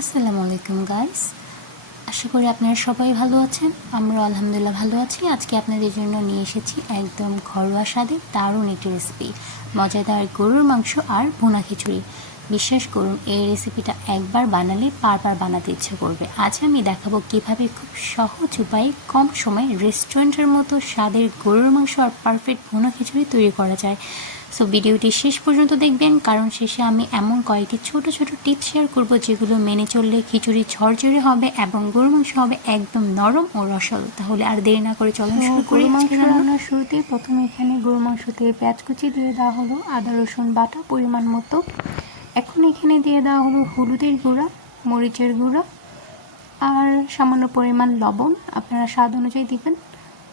আসসালামু আলাইকুম গাইস, আশা করি আপনারা সবাই ভালো আছেন। আমরা আলহামদুলিল্লাহ ভালো আছি। আজকে আপনাদের জন্য নিয়ে এসেছি একদম ঘরোয়া স্বাদের দারুণ একটি রেসিপি, মজাদার গরুর মাংস আর ভুনা খিচুড়ি। বিশ্বাস করুন, এই রেসিপিটা একবার বানালে বারবার বানাতে ইচ্ছে করবে। আজ আমি দেখাবো কিভাবে খুব সহজ উপায়ে কম সময়ে রেস্টুরেন্টের মতো স্বাদের গরুর মাংস আর পারফেক্ট ভুনা খিচুড়ি তৈরি করা যায়। সো ভিডিওটি শেষ পর্যন্ত দেখবেন, কারণ শেষে আমি এমন কয়েকটি ছোট ছোট টিপস শেয়ার করব যেগুলো মেনে চললে খিচুড়ি ঝরঝরে হবে এবং গরুর মাংস হবে একদম নরম ও রসালো। তাহলে আর দেরি না করে চলুন শুরু করি। মাংস রান্নার শুরুতেই প্রথমে এখানে গরু মাংসতে পেঁয়াজ কুচি দিয়ে দেওয়া হলো, আদা রসুন বাটা পরিমাণ মতো। এখন এখানে দিয়ে দেওয়া হলো হলুদের গুঁড়া, মরিচের গুঁড়া আর সামান্য পরিমাণ লবণ, আপনারা স্বাদ অনুযায়ী দিবেন।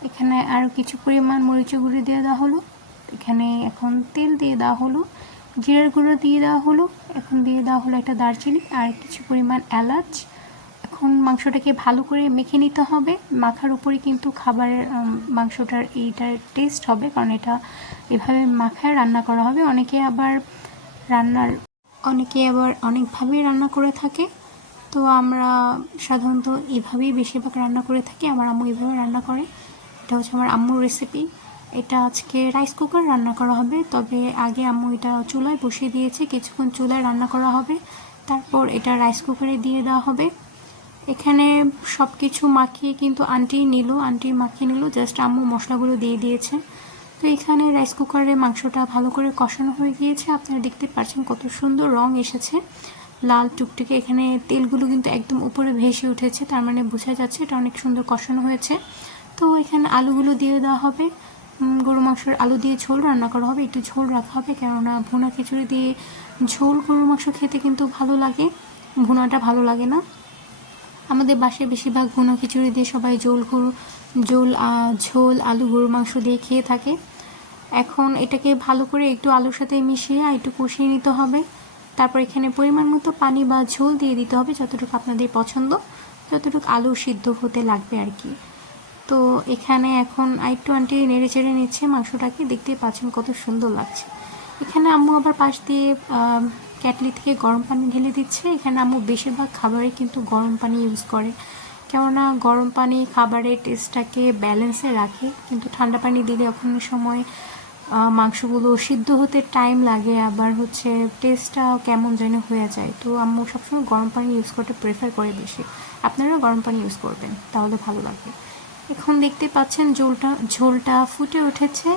এখানে আরও কিছু পরিমাণ মরিচের গুঁড়ো দিয়ে দেওয়া হলো। এখানে এখন তেল দিয়ে দেওয়া হলো, জিরার গুঁড়ো দিয়ে দেওয়া হলো, এখন দিয়ে দেওয়া হলো একটা দারচিনি আর কিছু পরিমাণ এলাচ। এখন মাংসটাকে ভালো করে মেখে নিতে হবে। মাখার উপরে কিন্তু খাবারের মাংসটার এইটার টেস্ট হবে, কারণ এটা এভাবে মাখায় রান্না করা হবে। অনেকে আবার অনেকভাবেই রান্না করে থাকে, তো আমরা সাধারণত এভাবেই বেশিরভাগ রান্না করে থাকি। আমার আম্মু এভাবে রান্না করে। এটা হচ্ছে আমার আম্মুর রেসিপি। এটা আজকে রাইস কুকার রান্না করা হবে, তবে আগে আম্মু এটা চুলায় বসিয়ে দিয়েছে, কিছুক্ষণ চুলায় রান্না করা হবে, তারপর এটা রাইস কুকারে দিয়ে দেওয়া হবে। এখানে সব কিছু মাখিয়ে কিন্তু আন্টি মাখিয়ে নিল, জাস্ট আম্মু মশলাগুলো দিয়ে দিয়েছে। তো এখানে রাইস কুকারে মাংসটা ভালো করে কষানো হয়ে গিয়েছে। আপনারা দেখতে পাচ্ছেন কত সুন্দর রং এসেছে, লাল টুকটুকে। এখানে তেলগুলো কিন্তু একদম উপরে ভেসে উঠেছে, তার মানে বোঝা যাচ্ছে এটা অনেক সুন্দর কষানো হয়েছে। তো এখানে আলুগুলো দিয়ে দেওয়া হবে। গরু মাংসের আলু দিয়ে ঝোল রান্না করা হবে, একটু ঝোল রাখা হবে, কেননা ভুনা খিচুড়ি দিয়ে ঝোল গরুর মাংস খেতে কিন্তু ভালো লাগে, ভুনাটা ভালো লাগে না। আমাদের বাসায় বেশিরভাগ ভুনা খিচুড়ি দিয়ে সবাই ঝোল আলু গরুর মাংস দিয়ে খেয়ে থাকে। এখন এটাকে ভালো করে একটু আলুর সাথে মিশিয়ে একটু কষিয়ে নিতে হবে। তারপর এখানে পরিমাণ মতো পানি বা ঝোল দিয়ে দিতে হবে, যতটুকু আপনাদের পছন্দ, যতটুকু আলু সিদ্ধ হতে লাগবে আর কি। তো এখানে এখন একটু আন্টি নেড়ে চেড়ে নিচ্ছে মাংসটাকে, দেখতেই পাচ্ছেন কত সুন্দর লাগছে। এখানে আম্মু আবার পাশ দিয়ে কেটলি থেকে গরম পানি ঢেলে দিচ্ছে। এখানে আম্মু বেশিরভাগ খাবারে কিন্তু গরম পানি ইউজ করে, কেননা গরম পানি খাবারের টেস্টটাকে ব্যালেন্সে রাখে, কিন্তু ঠান্ডা পানি দিলে অনেক সময় মাংসগুলো সিদ্ধ হতে টাইম লাগে, আবার হচ্ছে টেস্টটা কেমন যেন হয়ে যায়। তো আম্মু সবসময় গরম পানি ইউজ করতে প্রেফার করে বেশি। আপনারাও গরম পানি ইউজ করবেন, তাহলে ভালো লাগবে। এখন দেখতে পাচ্ছেন ঝোলটা ফুটে উঠেছে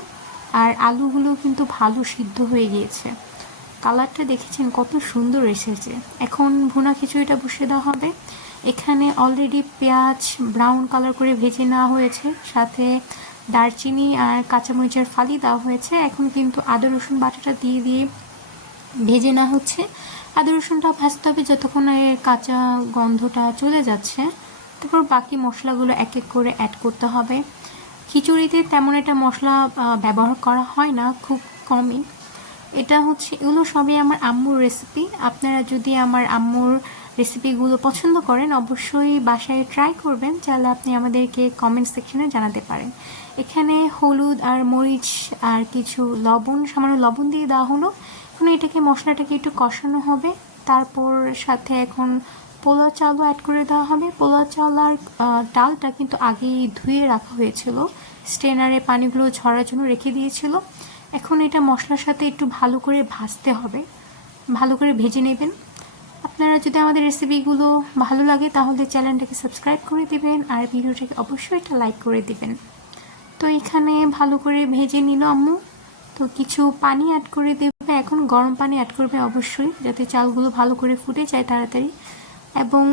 আর আলুগুলো কিন্তু ভালো সিদ্ধ হয়ে গিয়েছে। কালারটা দেখেছেন কত সুন্দর এসেছে। এখন ভুনা খিচুড়িটা বসিয়ে দেওয়া হবে। এখানে অলরেডি পেঁয়াজ ব্রাউন কালার করে ভেজে নেওয়া হয়েছে, সাথে দারচিনি আর কাঁচামরিচের ফালি দেওয়া হয়েছে। এখন কিন্তু আদা রসুন বাটাটা দিয়ে ভেজে নেওয়া হচ্ছে। আদা রসুনটা ভাজতে হবে যতক্ষণ এর কাঁচা গন্ধটা চলে যাচ্ছে। তারপর বাকি মশলাগুলো এক এক করে অ্যাড করতে হবে। খিচুড়িতে তেমন একটা মশলা ব্যবহার করা হয় না, খুব কমই। এগুলো সবই আমার আম্মুর রেসিপি। আপনারা যদি আমার আম্মুর রেসিপিগুলো পছন্দ করেন, অবশ্যই বাসায় ট্রাই করবেন। চাইলে আপনি আমাদেরকে কমেন্ট সেকশনে জানাতে পারেন। এখানে হলুদ আর মরিচ আর কিছু সামান্য লবণ দিয়ে দেওয়া হলো। এখন মশলাটাকে একটু কষানো হবে। তারপর সাথে এখন পোলাও চালও অ্যাড করে দেওয়া হবে। পোলাও চাল আর ডালটা কিন্তু আগেই ধুয়ে রাখা হয়েছিল, স্ট্রেনারে পানিগুলো ঝরার জন্য রেখে দিয়েছিল। এখন এটা মশলার সাথে একটু ভালো করে ভাজতে হবে, ভালো করে ভেজে নেবেন। আপনারা যদি আমাদের রেসিপিগুলো ভালো লাগে তাহলে চ্যানেলটাকে সাবস্ক্রাইব করে দিবেন আর ভিডিওটাকে অবশ্যই একটা লাইক করে দিবেন। তো এখানে ভালো করে ভেজে নিল আম্মু। তো কিছু পানি অ্যাড করে দেবে, এখন গরম পানি অ্যাড করবে অবশ্যই, যাতে চালগুলো ভালো করে ফুটে যায় তাড়াতাড়ি। এবং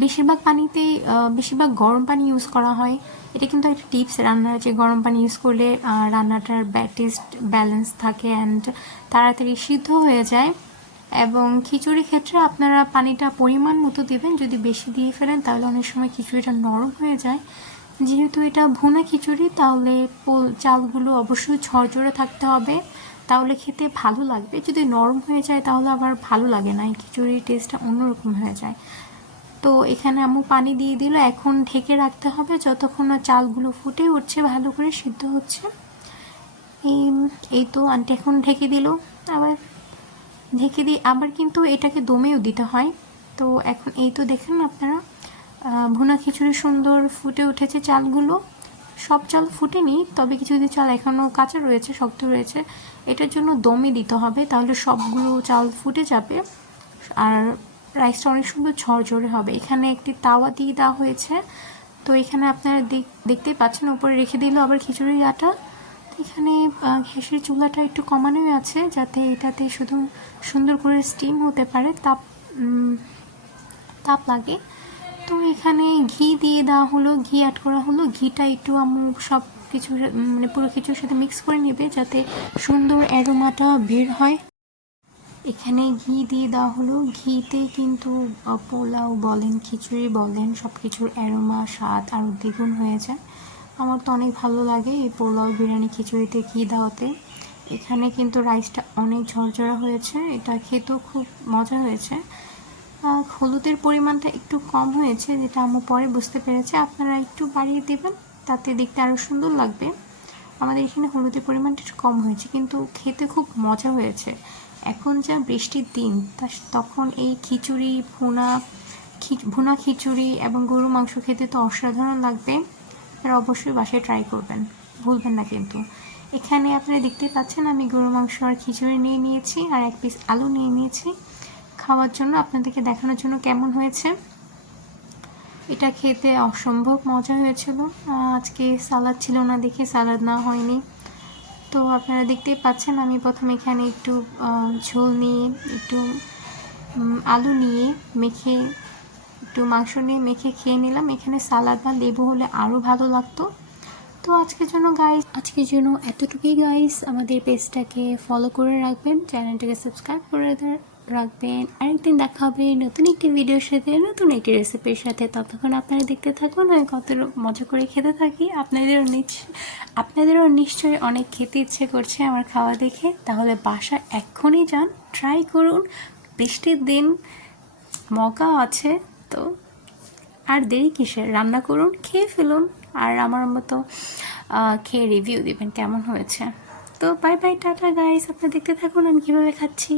বেশিরভাগ গরম পানি ইউজ করা হয়। এটা কিন্তু একটা টিপস রান্নার, যে গরম পানি ইউজ করলে রান্নাটার টেস্ট ব্যালেন্স থাকে অ্যান্ড তাড়াতাড়ি সিদ্ধ হয়ে যায়। এবং খিচুড়ির ক্ষেত্রে আপনারা পানিটা পরিমাণ মতো দেবেন, যদি বেশি দিয়ে ফেলেন তাহলে অনেক সময় খিচুড়িটা নরম হয়ে যায়। যেহেতু এটা ভুনা খিচুড়ি, তাহলে চালগুলো অবশ্যই ঝরঝরে থাকতে হবে, তাহলে খেতে ভালো লাগবে। যদি নরম হয়ে যায় তাহলে আবার ভালো লাগে না, এই খিচুড়ির টেস্টটা অন্যরকম হয়ে যায়। তো এখানে আম্মু পানি দিয়ে দিল। এখন ঢেকে রাখতে হবে যতক্ষণ না চালগুলো ফুটে উঠছে, ভালো করে সিদ্ধ হচ্ছে। এই তো আন্টি এখন ঢেকে দিল। আবার কিন্তু এটাকে দমেও দিতে হয়, তো এখন এই তো দেখেন আপনারা ভুনা খিচুড়ি সুন্দর ফুটে উঠেছে চালগুলো। সব চাল ফুটেনি, তবে কিছু কিছু চাল এখনও কাঁচা রয়েছে, শক্ত রয়েছে। এটার জন্য দমে দিতে হবে, তাহলে সবগুলো চাল ফুটে যাবে আর রাইসটা অনেক সুন্দর ঝরঝরে হবে। এখানে একটি তাওয়া দিয়ে দেওয়া হয়েছে, তো এখানে আপনারা দেখতেই পাচ্ছেন উপরে রেখে দিল আবার খিচুড়ির আটা। তো এখানে গ্যাসের চুলাটা একটু কমানোই আছে, যাতে এটাতে শুধু সুন্দর করে স্টিম হতে পারে, তাপ লাগে। তো এখানে ঘি দিয়ে দেওয়া হলো, ঘি অ্যাড করা হলো। ঘিটা একটু আম্মু সব কিছু মানে পুরো কিছুর সাথে মিক্স করে নেবে, যাতে সুন্দর অ্যারোমাটা বের হয়। এখানে ঘি দিয়ে দেওয়া হলো। ঘিতে কিন্তু পোলাও বলেন, খিচুড়ি বলেন, সব কিছুর অ্যারোমা স্বাদ আরও দ্বিগুণ হয়ে যায়। আমার তো অনেক ভালো লাগে এই পোলাও, বিরিয়ানি, খিচুড়িতে ঘি দেওয়াতে। এখানে কিন্তু রাইসটা অনেক ঝরঝরা হয়েছে, এটা খেতেও খুব মজা হয়েছে। হলুদের পরিমাণটা একটু কম হয়েছে, যেটা আমি পরে বুঝতে পেরেছি। আপনারা একটু বাড়িয়ে দেবেন, তাতে দেখতে আরও সুন্দর লাগবে। আমাদের এখানে হলুদের পরিমাণটা একটু কম হয়েছে, কিন্তু খেতে খুব মজা হয়েছে। এখন যা বৃষ্টির দিন, তখন এই খিচুড়ি, ভুনা খিচুড়ি এবং গরু মাংস খেতে তো অসাধারণ লাগবে। আপনারা অবশ্যই বাসায় ট্রাই করবেন, ভুলবেন না কিন্তু। এখানে আপনারা দেখতেই পাচ্ছেন আমি গরু মাংস আর খিচুড়ি নিয়ে নিয়েছি, আর এক পিস আলু নিয়ে নিয়েছি খাওয়ার জন্য, আপনাদেরকে দেখানোর জন্য কেমন হয়েছে। এটা খেতে অসম্ভব মজা হয়েছিল। আজকে সালাদ ছিল না দেখে সালাদ না হয়নি। তো আপনারা দেখতেই পাচ্ছেন আমি প্রথমে এখানে একটু ঝোল নিয়ে, একটু আলু নিয়ে মেখে, একটু মাংস নিয়ে মেখে খেয়ে নিলাম। এখানে সালাদ বা লেবু হলে আরও ভালো লাগতো। তো আজকের জন্য এতটুকুই গাইস। আমাদের পেজটাকে ফলো করে রাখবেন, চ্যানেলটাকে সাবস্ক্রাইব করে রাখবেন। আরেকদিন দেখা হবে নতুন একটি ভিডিওর সাথে, নতুন একটি রেসিপির সাথে। ততক্ষণ আপনারা দেখতে থাকুন আমি কত মজা করে খেতে থাকি। আপনাদেরও নিশ্চয়ই অনেক খেতে ইচ্ছে করছে আমার খাওয়া দেখে। তাহলে বাসা এক্ষুনি যান, ট্রাই করুন। বৃষ্টির দিন মজা আছে, তো আর দেরি কিসের, রান্না করুন, খেয়ে ফেলুন, আর আমার মতো খেয়ে রিভিউ দিবেন কেমন হয়েছে। তো বাই বাই, টাটা গাইস। আপনারা দেখতে থাকুন আমি কীভাবে খাচ্ছি।